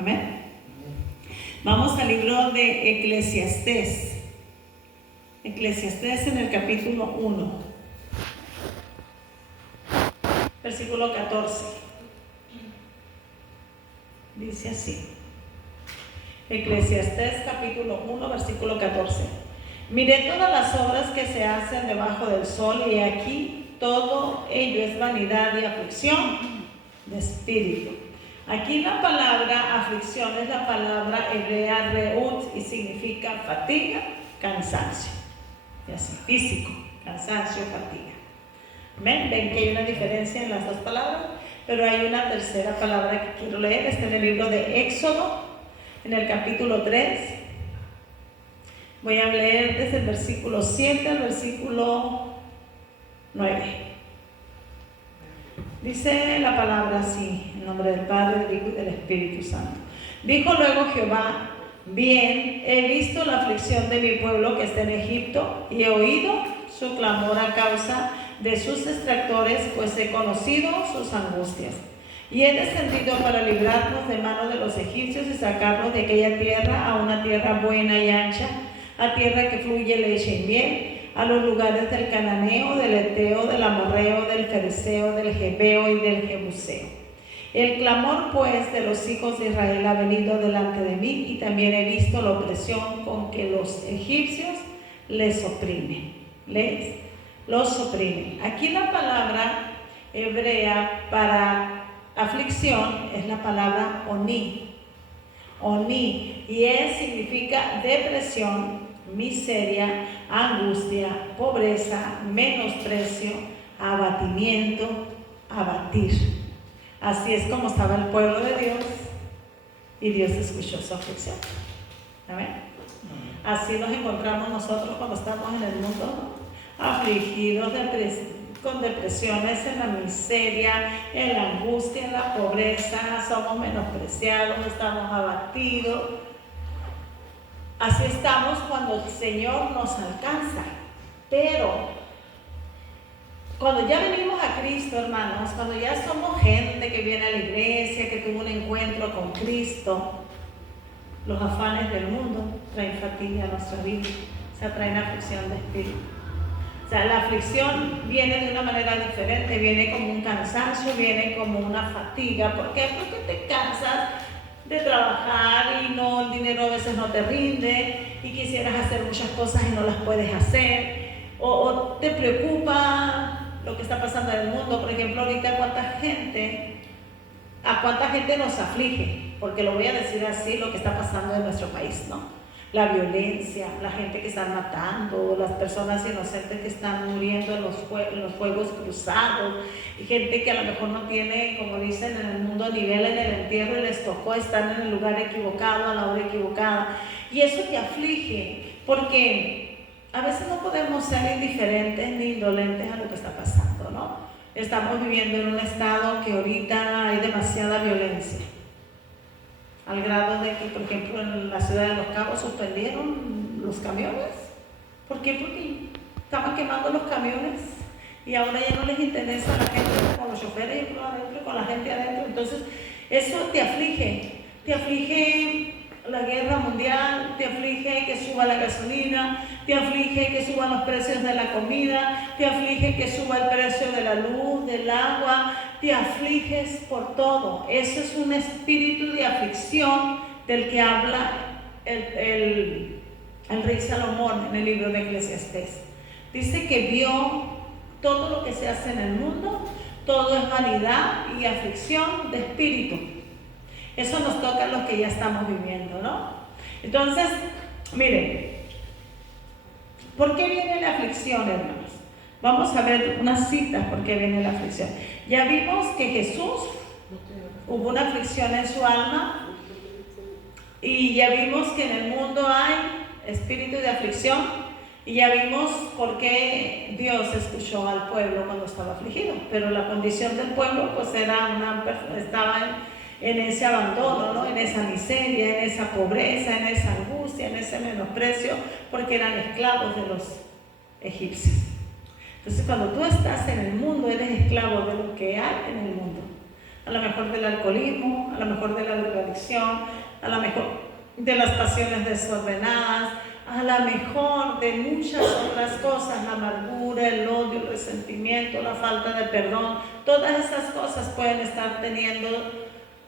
Amén. Vamos al libro de Eclesiastés. Eclesiastés en el capítulo 1, versículo 14. Dice así. Eclesiastés capítulo 1, versículo 14. Miré todas las obras que se hacen debajo del sol, y aquí todo ello es vanidad y aflicción de espíritu. Aquí la palabra aflicción es la palabra hebrea reut y significa fatiga, cansancio. Y así, físico, cansancio, fatiga. ¿Ven? Ven que hay una diferencia en las dos palabras, pero hay una tercera palabra que quiero leer. Está en el libro de Éxodo, en el capítulo 3. Voy a leer desde el versículo 7 al versículo 9. Dice la palabra así, en nombre del Padre, del Hijo y del Espíritu Santo. Dijo luego Jehová: bien, he visto la aflicción de mi pueblo que está en Egipto, y he oído su clamor a causa de sus extractores, pues he conocido sus angustias. Y he descendido para librarnos de mano de los egipcios y sacarnos de aquella tierra a una tierra buena y ancha, a tierra que fluye leche y miel, a los lugares del cananeo, del eteo, del amorreo, del fereceo, del jebeo y del jebuseo. El clamor pues de los hijos de Israel ha venido delante de mí, y también he visto la opresión con que los egipcios les oprimen. Los oprimen. Aquí la palabra hebrea para aflicción es la palabra oni. Oni, y significa depresión, miseria, angustia, pobreza, menosprecio, abatimiento, abatir. Así es como estaba el pueblo de Dios, y Dios escuchó su aflicción. ¿Amén? Así nos encontramos nosotros cuando estamos en el mundo, afligidos, con depresiones, en la miseria, en la angustia, en la pobreza, somos menospreciados, estamos abatidos. Así estamos cuando el Señor nos alcanza. Pero cuando ya venimos a Cristo, hermanos, cuando ya somos gente que viene a la iglesia, que tuvo un encuentro con Cristo, los afanes del mundo traen fatiga a nuestra vida, o sea, traen aflicción de espíritu. O sea, la aflicción viene de una manera diferente, viene como un cansancio, viene como una fatiga. ¿Por qué? Porque te cansas de trabajar y el dinero a veces no te rinde, y quisieras hacer muchas cosas y no las puedes hacer, o te preocupa lo que está pasando en el mundo. Por ejemplo, ahorita a cuánta gente nos aflige, porque lo voy a decir así, lo que está pasando en nuestro país, ¿no? La violencia, la gente que están matando, las personas inocentes que están muriendo en los fuegos cruzados, y gente que a lo mejor no tiene, como dicen en el mundo, nivel en el entierro, y les tocó estar en el lugar equivocado, a la hora equivocada. Y eso te aflige, porque a veces no podemos ser indiferentes ni indolentes a lo que está pasando, ¿no? Estamos viviendo en un estado que ahorita hay demasiada violencia, al grado de que, por ejemplo, en la ciudad de Los Cabos suspendieron los camiones. ¿Por qué? Porque estaban quemando los camiones, y ahora ya no les interesa a la gente con los choferes y con la gente adentro. Entonces, eso te aflige la guerra mundial, te aflige que suba la gasolina, te aflige que suban los precios de la comida, te aflige que suba el precio de la luz, del agua, te afliges por todo. Eso es un espíritu de aflicción del que habla el rey Salomón en el libro de Eclesiastés. Dice que vio todo lo que se hace en el mundo, todo es vanidad y aflicción de espíritu. Eso nos toca a los que ya estamos viviendo, ¿no? Entonces, miren, ¿por qué viene la aflicción, hermanos? Vamos a ver unas citas por qué viene la aflicción. Ya vimos que Jesús hubo una aflicción en su alma, y ya vimos que en el mundo hay espíritu de aflicción, y ya vimos por qué Dios escuchó al pueblo cuando estaba afligido. Pero la condición del pueblo pues estaba en ese abandono, ¿no? En esa miseria, en esa pobreza, en esa angustia, en ese menosprecio, porque eran esclavos de los egipcios. Entonces, cuando tú estás en el mundo, eres esclavo de lo que hay en el mundo. a lo mejor del alcoholismo, a lo mejor de la drogadicción, a lo mejor de las pasiones desordenadas, a lo mejor de muchas otras cosas, la amargura, el odio, el resentimiento, la falta de perdón. Todas esas cosas pueden estar teniendo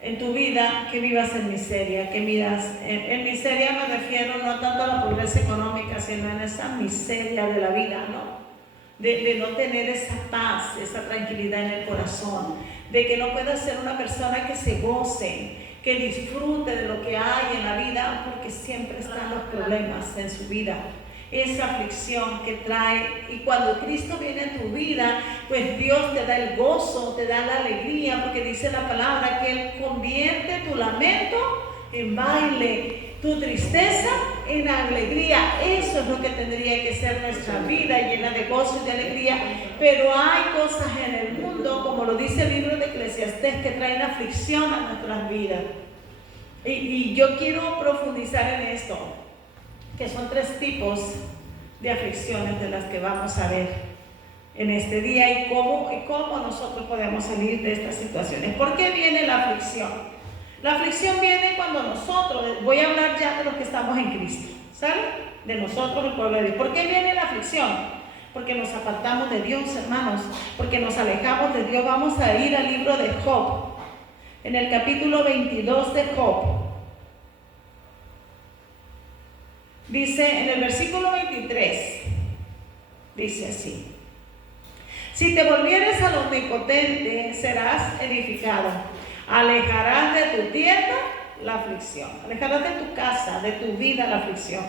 en tu vida que vivas en miseria, que vivas en miseria. Me refiero no tanto a la pobreza económica, sino en esa miseria de la vida, ¿no? De no tener esa paz, esa tranquilidad en el corazón, de que no puedas ser una persona que se goce, que disfrute de lo que hay en la vida, porque siempre están los problemas en su vida, esa aflicción que trae. Y cuando Cristo viene en tu vida, pues Dios te da el gozo, te da la alegría, porque dice la palabra que Él convierte tu lamento en baile, tu tristeza en alegría. Eso es lo que tendría que ser nuestra vida, llena de gozo y de alegría. Pero hay cosas en el mundo, como lo dice el libro de Eclesiastés, que traen aflicción a nuestras vidas. Y yo quiero profundizar en esto, que son 3 tipos de aflicciones de las que vamos a ver en este día, y cómo nosotros podemos salir de estas situaciones. ¿Por qué viene la aflicción? La aflicción viene cuando nosotros, voy a hablar ya de los que estamos en Cristo, ¿saben? De nosotros, el pueblo de Dios. ¿Por qué viene la aflicción? Porque nos apartamos de Dios, hermanos, porque nos alejamos de Dios. Vamos a ir al libro de Job, en el capítulo 22 de Job. Dice en el versículo 23, dice así: si te volvieres al Omnipotente, serás edificado. Alejarás de tu tierra la aflicción, alejarás de tu casa, de tu vida la aflicción.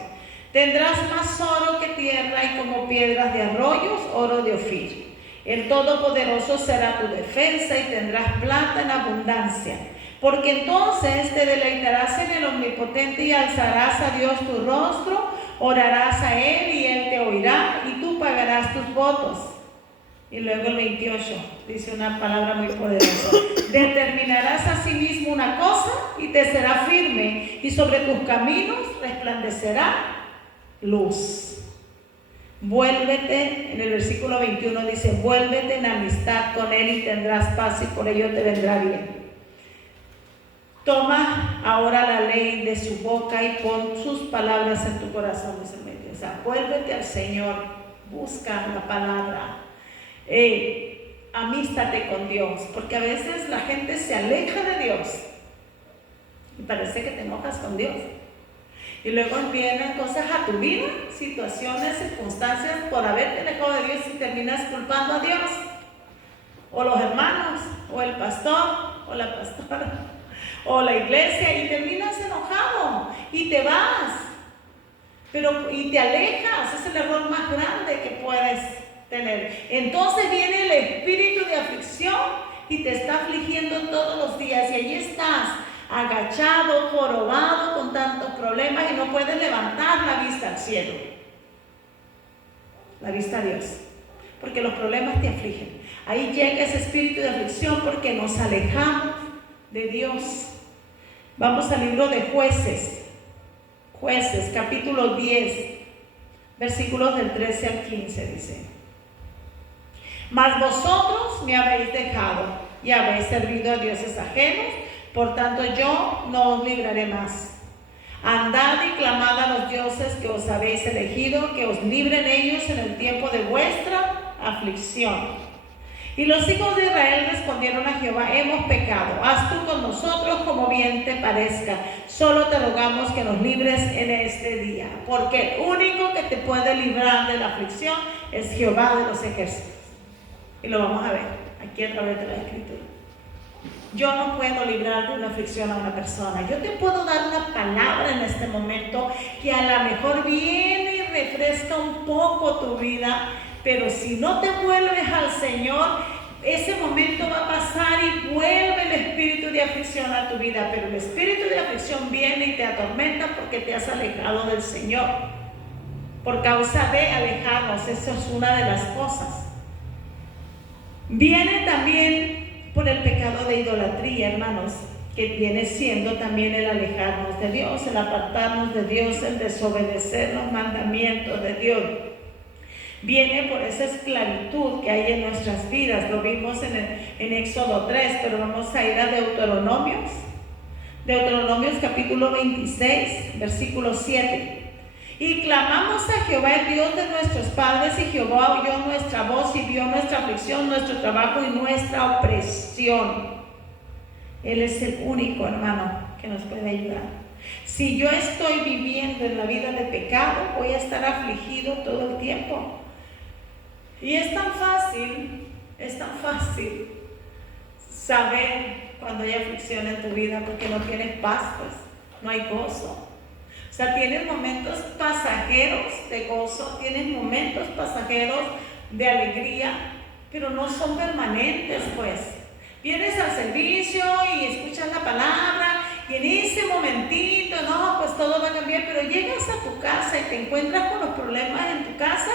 Tendrás más oro que tierra, y como piedras de arroyos, oro de Ofir. El Todopoderoso será tu defensa, y tendrás plata en abundancia. Porque entonces te deleitarás en el Omnipotente, y alzarás a Dios tu rostro, orarás a Él y Él te oirá, y tú pagarás tus votos. Y luego el 28 dice una palabra muy poderosa: determinarás a sí mismo una cosa y te será firme, y sobre tus caminos resplandecerá luz. Vuélvete, en el versículo 21 dice: vuélvete en amistad con Él y tendrás paz, y por ello te vendrá bien. Toma ahora la ley de su boca y pon sus palabras en tu corazón. O sea, vuélvete al Señor, busca la palabra. Amístate con Dios, porque a veces la gente se aleja de Dios y parece que te enojas con Dios, y luego vienen cosas a tu vida, situaciones, circunstancias, por haberte alejado de Dios, y terminas culpando a Dios, o los hermanos, o el pastor, o la pastora, o la iglesia, y terminas enojado y te vas, y te alejas. Es el error más grande que puedes tener. Entonces viene el espíritu de aflicción y te está afligiendo todos los días, y allí estás agachado, jorobado, con tantos problemas, y no puedes levantar la vista al cielo, la vista a Dios, porque los problemas te afligen. Ahí llega ese espíritu de aflicción porque nos alejamos de Dios. Vamos al libro de Jueces, capítulo 10, versículos del 13 al 15, dice: mas vosotros me habéis dejado y habéis servido a dioses ajenos, por tanto yo no os libraré más. Andad y clamad a los dioses que os habéis elegido, que os libren ellos en el tiempo de vuestra aflicción. Y los hijos de Israel respondieron a Jehová: hemos pecado, haz tú con nosotros como bien te parezca, solo te rogamos que nos libres en este día, porque el único que te puede librar de la aflicción es Jehová de los ejércitos. Y lo vamos a ver aquí a través de la Escritura. Yo no puedo librar de una aflicción a una persona. Yo te puedo dar una palabra en este momento que a lo mejor viene y refresca un poco tu vida, pero si no te vuelves al Señor, ese momento va a pasar y vuelve el espíritu de aflicción a tu vida. Pero el espíritu de aflicción viene y te atormenta porque te has alejado del Señor. Por causa de alejarnos, eso es una de las cosas. Viene también por el pecado de idolatría, hermanos, que viene siendo también el alejarnos de Dios, el apartarnos de Dios, el desobedecer los mandamientos de Dios. Viene por esa esclavitud que hay en nuestras vidas. Lo vimos en Éxodo 3, pero vamos a ir a Deuteronomios. Deuteronomios capítulo 26, versículo 7. Y clamamos a Jehová, el Dios de nuestros padres, y Jehová oyó nuestra voz y vio nuestra aflicción, nuestro trabajo y nuestra opresión. Él es el único, hermano, que nos puede ayudar. Si yo estoy viviendo en la vida de pecado, voy a estar afligido todo el tiempo. Y es tan fácil saber cuando hay aflicción en tu vida, porque no tienes paz, pues, no hay gozo. O sea, tienes momentos pasajeros de gozo, tienes momentos pasajeros de alegría, pero no son permanentes, pues. Vienes al servicio y escuchas la palabra y en ese momentito, no, pues todo va a cambiar, pero llegas a tu casa y te encuentras con los problemas en tu casa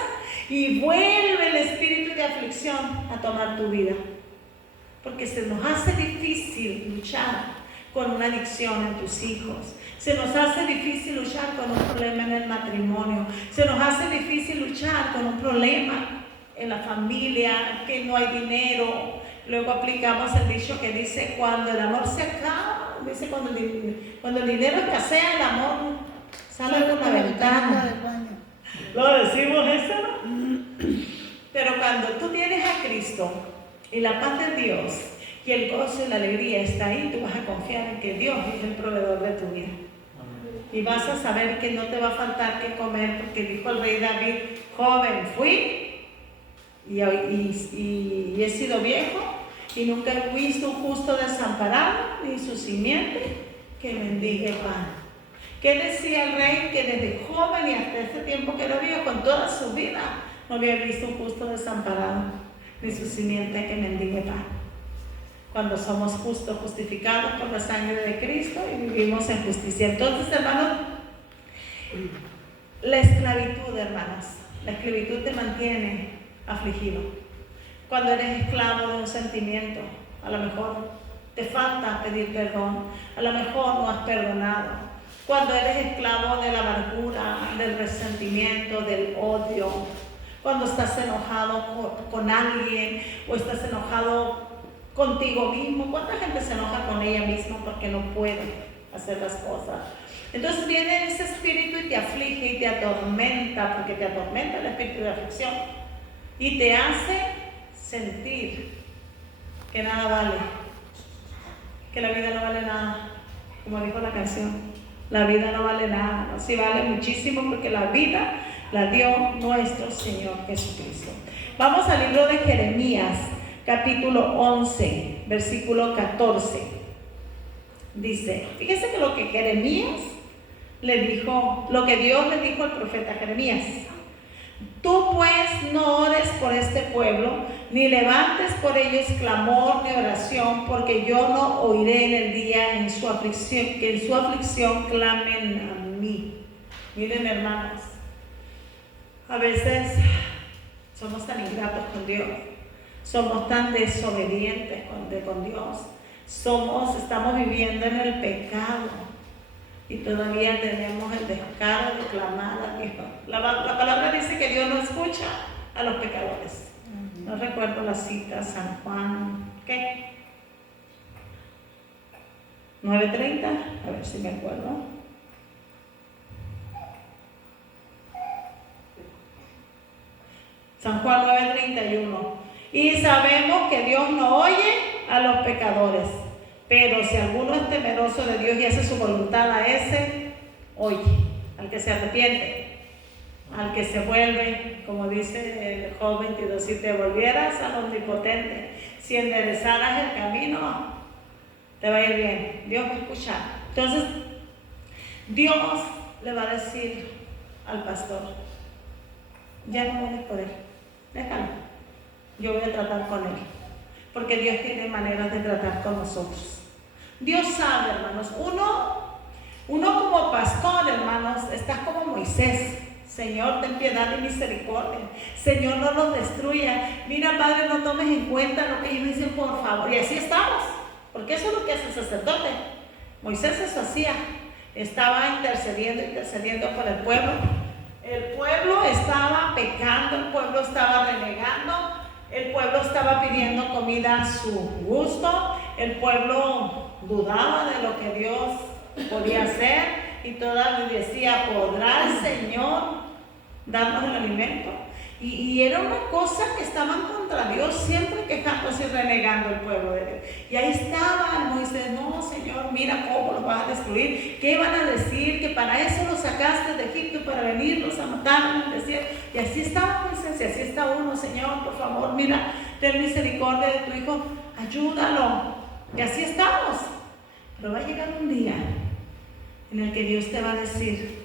y vuelve el espíritu de aflicción a tomar tu vida. Porque se nos hace difícil luchar con una adicción en tus hijos. Se nos hace difícil luchar con un problema en el matrimonio. Se nos hace difícil luchar con un problema en la familia, que no hay dinero. Luego aplicamos el dicho que dice, cuando el amor se acaba, dice cuando el dinero escasea, el amor sale por la ventana. ¿Lo decimos eso, no? Pero cuando tú tienes a Cristo y la paz de Dios y el gozo y la alegría está ahí, tú vas a confiar en que Dios es el proveedor de tu vida. Y vas a saber que no te va a faltar qué comer, porque dijo el rey David, joven fui y he sido viejo y nunca he visto un justo desamparado ni su simiente que mendigue pan. ¿Qué decía el rey? Que desde joven y hasta ese tiempo que lo vio, con toda su vida, no había visto un justo desamparado ni su simiente que mendigue pan. Cuando somos justos, justificados por la sangre de Cristo y vivimos en justicia. Entonces, hermanos, la esclavitud, hermanos, la esclavitud te mantiene afligido. Cuando eres esclavo de un sentimiento, a lo mejor te falta pedir perdón, a lo mejor no has perdonado. Cuando eres esclavo de la amargura, del resentimiento, del odio, cuando estás enojado con alguien o estás enojado contigo mismo. ¿Cuánta gente se enoja con ella misma porque no puede hacer las cosas? Entonces viene ese espíritu y te aflige y te atormenta, porque te atormenta el espíritu de aflicción y te hace sentir que nada vale, que la vida no vale nada, como dijo la canción, la vida no vale nada. No, sí vale muchísimo, porque la vida la dio nuestro Señor Jesucristo. Vamos al libro de Jeremías, capítulo 11, versículo 14. Dice, fíjese que lo que Jeremías le dijo, lo que Dios le dijo al profeta Jeremías: tú pues no ores por este pueblo, ni levantes por ellos clamor ni oración, porque yo no oiré en el día en su aflicción, que en su aflicción clamen a mí. Miren, hermanos, a veces somos tan ingratos con Dios, somos tan desobedientes con Dios, estamos viviendo en el pecado y todavía tenemos el descaro de clamar a Dios. La palabra dice que Dios no escucha a los pecadores. No recuerdo la cita, San Juan, ¿qué? 9:30, a ver si me acuerdo. San Juan 9:31. Y sabemos que Dios no oye a los pecadores, pero si alguno es temeroso de Dios y hace su voluntad, a ese oye, al que se arrepiente, al que se vuelve, como dice el Job 22, si te volvieras al Omnipotente, si enderezaras el camino, te va a ir bien, Dios va a escuchar. Entonces, Dios le va a decir al pastor, ya no puedes poder, déjalo. Yo voy a tratar con él, porque Dios tiene maneras de tratar con nosotros. Dios sabe, hermanos, uno como pastor, hermanos, estás como Moisés. Señor, ten piedad y misericordia. Señor, no nos destruya. Mira, Padre, no tomes en cuenta lo que ellos dicen, por favor. Y así estamos, porque eso es lo que hace el sacerdote. Moisés eso hacía. Estaba intercediendo por el pueblo. El pueblo estaba pecando, el pueblo estaba renegando, el pueblo estaba pidiendo comida a su gusto, el pueblo dudaba de lo que Dios podía hacer y todavía decía, ¿podrá el Señor darnos el alimento? Y era una cosa que estaban contra Dios, siempre quejándose y renegando el pueblo de Dios. Y ahí estaba Moisés, no Señor, mira cómo los vas a destruir, ¿qué van a decir? Que para eso los sacaste de Egipto, para venirlos a matar en el desierto. Y así estaba Moisés, y así está uno, Señor, por favor, mira, ten misericordia de tu hijo, ayúdalo. Y así estamos. Pero va a llegar un día en el que Dios te va a decir,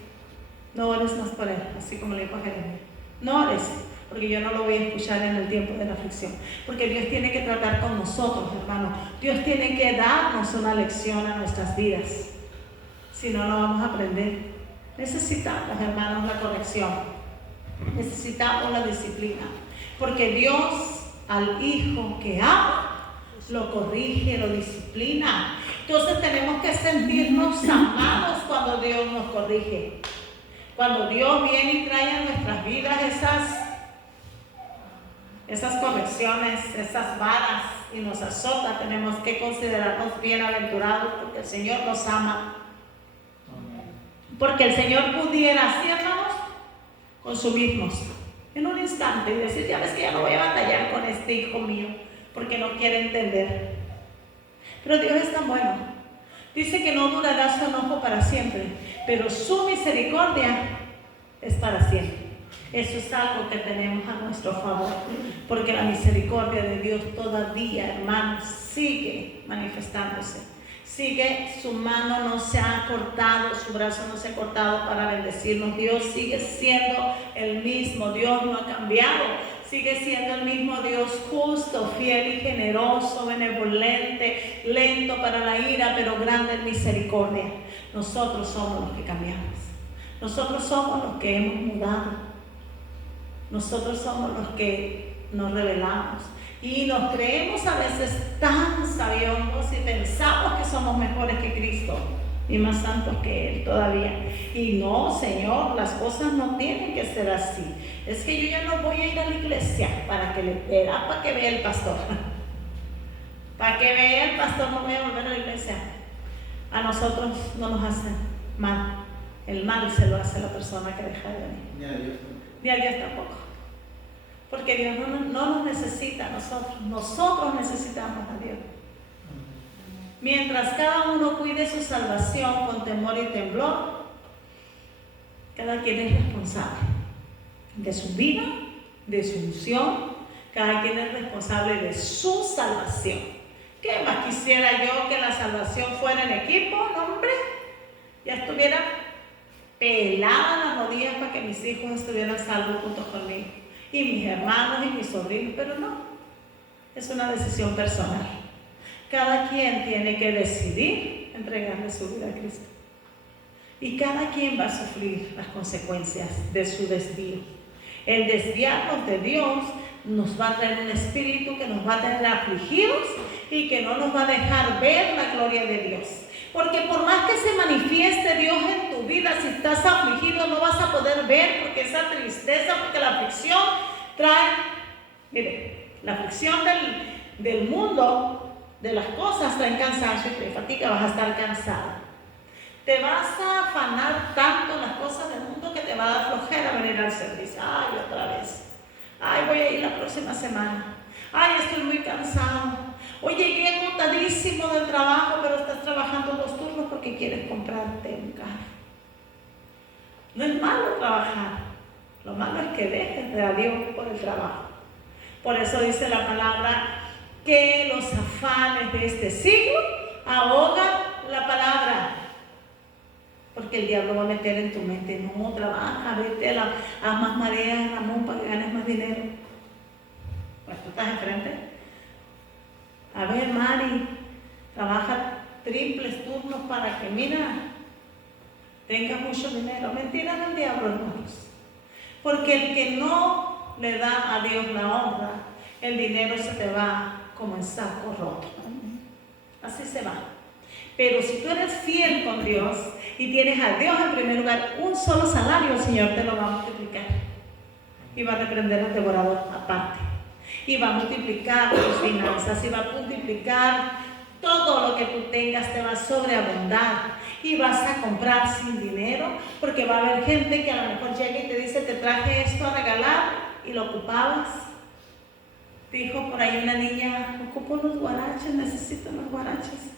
no ores más por él, así como le dijo a Jeremías. No ores, porque yo no lo voy a escuchar en el tiempo de la aflicción. Porque Dios tiene que tratar con nosotros, hermano. Dios tiene que darnos una lección a nuestras vidas. Si no, no vamos a aprender. Necesitamos, hermanos, la corrección. Necesitamos la disciplina. Porque Dios al hijo que ama, lo corrige, lo disciplina. Entonces tenemos que sentirnos amados cuando Dios nos corrige. Cuando Dios viene y trae a nuestras vidas esas correcciones, esas varas y nos azota, tenemos que considerarnos bienaventurados porque el Señor nos ama. Porque el Señor pudiera hacernos consumirnos en un instante y decir, ya ves que ya no voy a batallar con este hijo mío porque no quiere entender. Pero Dios es tan bueno. Dice que no durará su enojo para siempre, pero su misericordia es para siempre. Eso es algo que tenemos a nuestro favor, porque la misericordia de Dios todavía, hermanos, sigue manifestándose. Sigue, su mano no se ha cortado, su brazo no se ha cortado para bendecirnos. Dios sigue siendo el mismo, Dios no ha cambiado. Sigue siendo el mismo Dios justo, fiel y generoso, benevolente, lento para la ira, pero grande en misericordia. Nosotros somos los que cambiamos. Nosotros somos los que hemos mudado. Nosotros somos los que nos rebelamos. Y nos creemos a veces tan sabiondos y pensamos que somos mejores que Cristo y más santos que Él todavía. Y no, Señor, las cosas no tienen que ser así. Es que yo ya no voy a ir a la iglesia para que vea el pastor. Para que vea el pastor, no voy a volver a la iglesia. A nosotros no nos hacen mal. El mal se lo hace a la persona que deja de venir. Ni a Dios tampoco. Porque Dios no nos necesita a nosotros. Nosotros necesitamos a Dios. Mientras cada uno cuide su salvación con temor y temblor, cada quien es responsable de su vida, de su unción, cada quien es responsable de su salvación. ¿Qué más quisiera yo que la salvación fuera en equipo? No, hombre, ya estuviera pelada las rodillas para que mis hijos estuvieran salvos junto conmigo, y mis hermanos y mis sobrinos, pero no, es una decisión personal. Cada quien tiene que decidir entregarle su vida a Cristo. Y cada quien va a sufrir las consecuencias de su desvío. El desviarnos de Dios nos va a traer un espíritu que nos va a tener afligidos y que no nos va a dejar ver la gloria de Dios. Porque por más que se manifieste Dios en tu vida, si estás afligido no vas a poder ver, porque esa tristeza, porque la aflicción trae, mire, la aflicción del mundo, de las cosas, trae cansancio y fatiga, vas a estar cansado. Te vas a afanar tanto en las cosas del mundo que te va a dar flojera venir al servicio. Ay, otra vez. Ay, voy a ir la próxima semana. Ay, estoy muy cansado. Hoy llegué agotadísimo del trabajo, pero estás trabajando 2 turnos porque quieres comprarte un carro. No es malo trabajar. Lo malo es que dejes de a Dios por el trabajo. Por eso dice la palabra que los afanes de este siglo ahogan la palabra. Porque el diablo va a meter en tu mente, no, trabaja, vete a más mareas, Ramón, para que ganes más dinero. Pues tú estás enfrente. A ver, Mari, trabaja triples turnos para que, mira, tengas mucho dinero. Mentiras del diablo, hermanos. Porque el que no le da a Dios la honra, el dinero se te va como en saco roto. Así se va. Pero si tú eres fiel con Dios, y tienes a Dios en primer lugar, un solo salario, el Señor te lo va a multiplicar. Y va a reprender al devorador aparte. Y va a multiplicar tus finanzas, y va a multiplicar todo lo que tú tengas, te va a sobreabundar. Y vas a comprar sin dinero, porque va a haber gente que a lo mejor llega y te dice, te traje esto a regalar, y lo ocupabas. Dijo por ahí una niña, ocupo unos guaraches, necesito unos guaraches.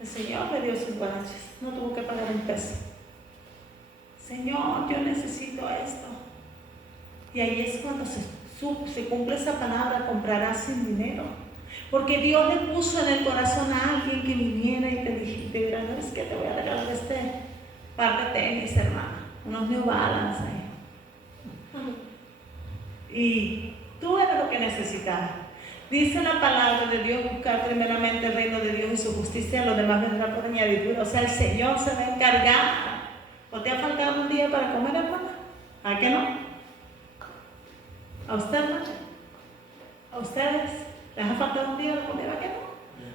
El Señor le dio sus guaraches, no tuvo que pagar un peso. Señor, yo necesito esto. Y ahí es cuando se cumple esa palabra, comprarás sin dinero. Porque Dios le puso en el corazón a alguien que viniera y te dijera, no es que te voy a regalar este par de tenis, hermana, unos New Balance ahí. Y tú eres lo que necesitabas. Dice la palabra de Dios, buscar primeramente el reino de Dios y su justicia, lo demás vendrá por añadidura. O sea, el Señor se va a encargar. ¿O te ha faltado un día para comer, hermana? ¿A qué no? ¿A usted no? ¿A ustedes les ha faltado un día de comer? ¿A qué no?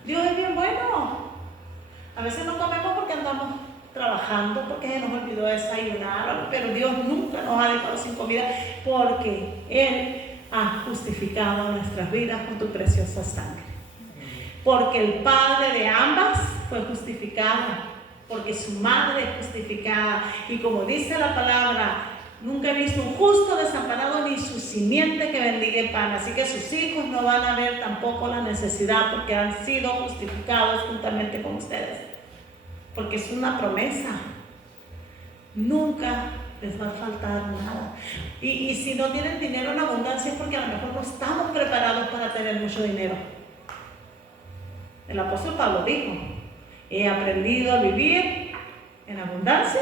Dios es bien bueno. A veces no comemos porque andamos trabajando, porque se nos olvidó desayunar, pero Dios nunca nos ha dejado sin comida, porque Él ha justificado nuestras vidas con tu preciosa sangre. Porque el padre de ambas fue justificado, porque su madre es justificada. Y como dice la palabra, nunca he visto un justo desamparado ni su simiente que bendiga el pan. Así que sus hijos no van a ver tampoco la necesidad, porque han sido justificados juntamente con ustedes. Porque es una promesa. Nunca les va a faltar nada. Y si no tienen dinero en abundancia es porque a lo mejor no estamos preparados para tener mucho dinero. El apóstol Pablo dijo, he aprendido a vivir en abundancia,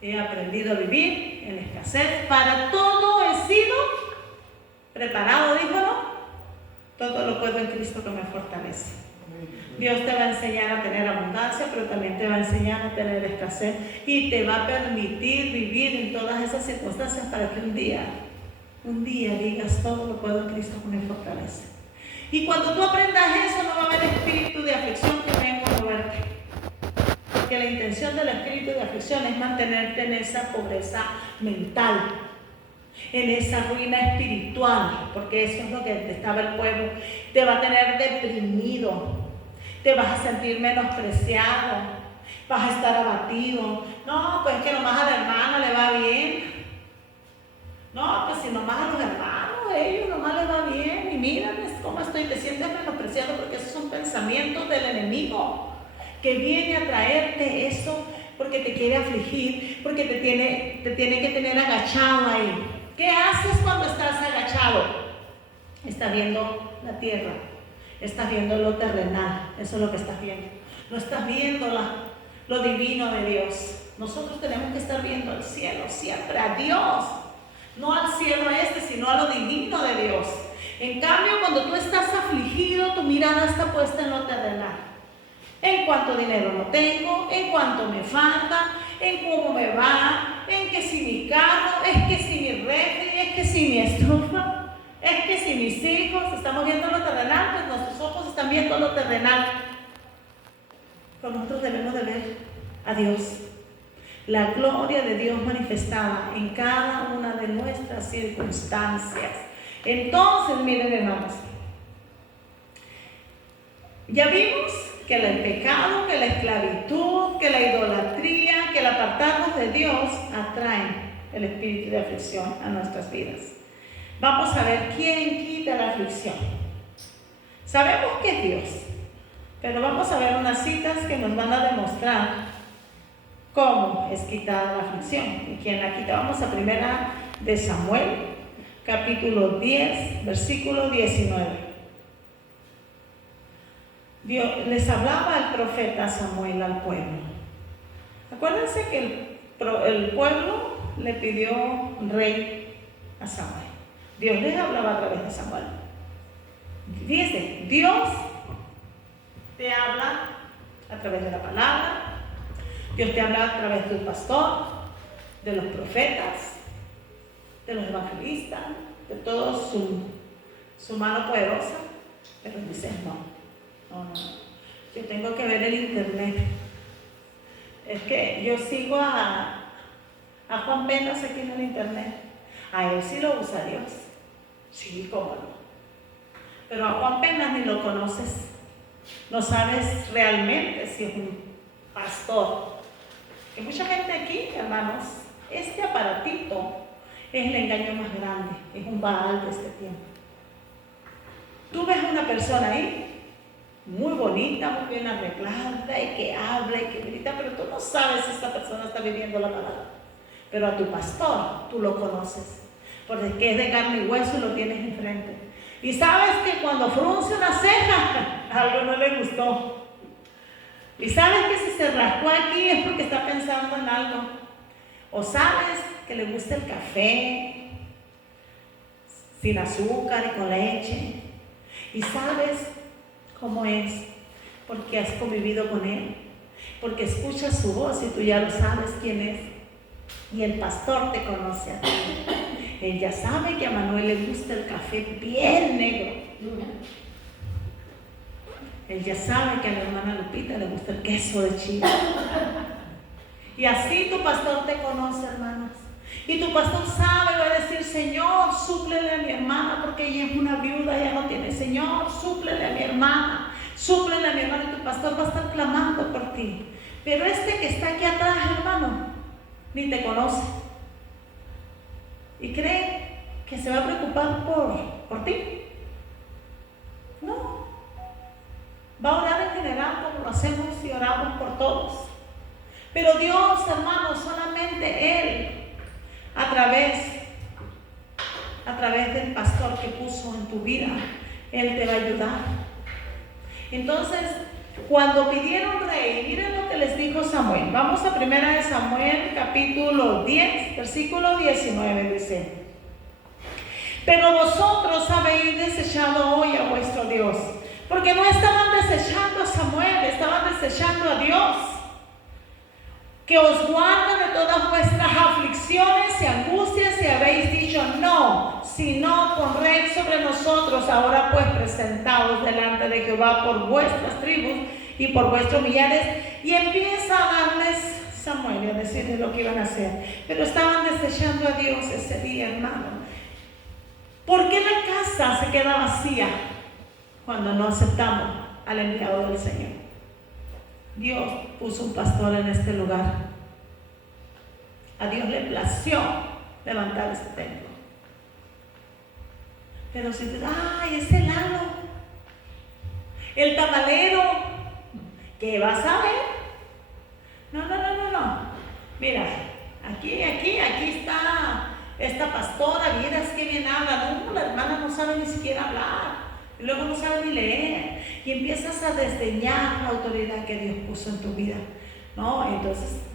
he aprendido a vivir en escasez, para todo he sido preparado, dijo, ¿no? Todo lo puedo en Cristo que me fortalece. Dios te va a enseñar a tener abundancia, pero también te va a enseñar a tener escasez y te va a permitir vivir en todas esas circunstancias para que un día digas, todo lo puedo en Cristo que me fortalece. Y cuando tú aprendas eso, no va a haber espíritu de aflicción que venga a moverte. Porque la intención del espíritu de aflicción es mantenerte en esa pobreza mental, en esa ruina espiritual, porque eso es lo que estaba el pueblo. Te va a tener deprimido, te vas a sentir menospreciado, vas a estar abatido. No, pues es que nomás a la hermana le va bien. No, pues si nomás a los hermanos, a ellos nomás les va bien. Y mira cómo estoy, te sientes menospreciado, porque esos son pensamientos del enemigo que viene a traerte eso, porque te quiere afligir, porque te tiene que tener agachado ahí. ¿Qué haces cuando estás agachado? Estás viendo la tierra, estás viendo lo terrenal, eso es lo que estás viendo. No estás viendo lo divino de Dios. Nosotros tenemos que estar viendo al cielo siempre, a Dios, no al cielo sino a lo divino de Dios. En cambio, cuando tú estás afligido, tu mirada está puesta en lo terrenal. En cuánto dinero no tengo, en cuánto me falta, en cómo me va, en que si mi carro, es que si mi refri, es que si mi estufa, es que si mis hijos. Estamos viendo lo terrenal, pues nuestros ojos están viendo lo terrenal. Pero nosotros debemos de ver a Dios, la gloria de Dios manifestada en cada una de nuestras circunstancias. Entonces, miren, hermanos, ya vimos que el pecado, que la esclavitud, que la idolatría, que el apartarnos de Dios atraen el espíritu de aflicción a nuestras vidas. Vamos a ver quién quita la aflicción. Sabemos que es Dios, pero vamos a ver unas citas que nos van a demostrar cómo es quitada la aflicción y quién la quita. Vamos a primera de Samuel, capítulo 10, versículo 19. Dios les hablaba el profeta Samuel al pueblo. Acuérdense que el pueblo le pidió rey a Samuel. Dios les hablaba a través de Samuel. Dice, Dios te habla a través de la palabra, Dios te habla a través del pastor, de los profetas, de los evangelistas, de toda su mano poderosa. Pero dice, no, yo tengo que ver el internet. Es que yo sigo a Juan Penas aquí en el internet. A él sí lo usa Dios. Sí, cómo no. Pero a Juan Penas ni lo conoces. No sabes realmente si es un pastor. Que mucha gente aquí, hermanos, este aparatito es el engaño más grande. Es un Baal de este tiempo. Tú ves a una persona ahí, muy bonita, muy bien arreglada, y que habla y que grita, pero tú no sabes si esta persona está viviendo la palabra. Pero a tu pastor, tú lo conoces, porque es de carne y hueso y lo tienes enfrente. Y sabes que cuando frunce una ceja, algo no le gustó. Y sabes que si se rascó aquí es porque está pensando en algo. O sabes que le gusta el café, sin azúcar y con leche. Y sabes cómo es, porque has convivido con él, porque escuchas su voz y tú ya lo sabes quién es. Y el pastor te conoce a ti. Él ya sabe que a Manuel le gusta el café bien negro. Él ya sabe que a la hermana Lupita le gusta el queso de Chile. Y así tu pastor te conoce, hermanos. Y tu pastor sabe, va a decir: Señor, súplele a mi hermana porque ella es una viuda, ya no tiene. Señor, súplele a mi hermana, súplele a mi hermana. Y tu pastor va a estar clamando por ti. Pero este que está aquí atrás, hermano, ni te conoce. Y cree que se va a preocupar por ti. No. Va a orar en general como lo hacemos y oramos por todos. Pero Dios, hermano, solamente Él, a través del pastor que puso en tu vida, Él te va a ayudar. Entonces, cuando pidieron rey, miren lo que les dijo Samuel. Vamos a 1 Samuel, capítulo 10, versículo 19, dice: pero vosotros habéis desechado hoy a vuestro Dios. Porque no estaban desechando a Samuel, estaban desechando a Dios, que os guarda de todas vuestras aflicciones y angustias, y habéis dicho: no, sino pon rey sobre nosotros. Ahora pues presentaos delante de Jehová por vuestras tribus y por vuestros millares. Y empieza a darles Samuel y a decirles lo que iban a hacer. Pero estaban desechando a Dios ese día, hermano. ¿Por qué la casa se queda vacía cuando no aceptamos al enviado del Señor? Dios puso un pastor en este lugar. A Dios le plació levantar este templo. Pero si dices: ay, ese Lalo, el tamalero, ¿qué vas a ver? No. Mira, aquí está esta pastora, vieras que bien habla. No, la hermana no sabe ni siquiera hablar. Y luego no sabe ni leer. Y empiezas a desdeñar la autoridad que Dios puso en tu vida. No, entonces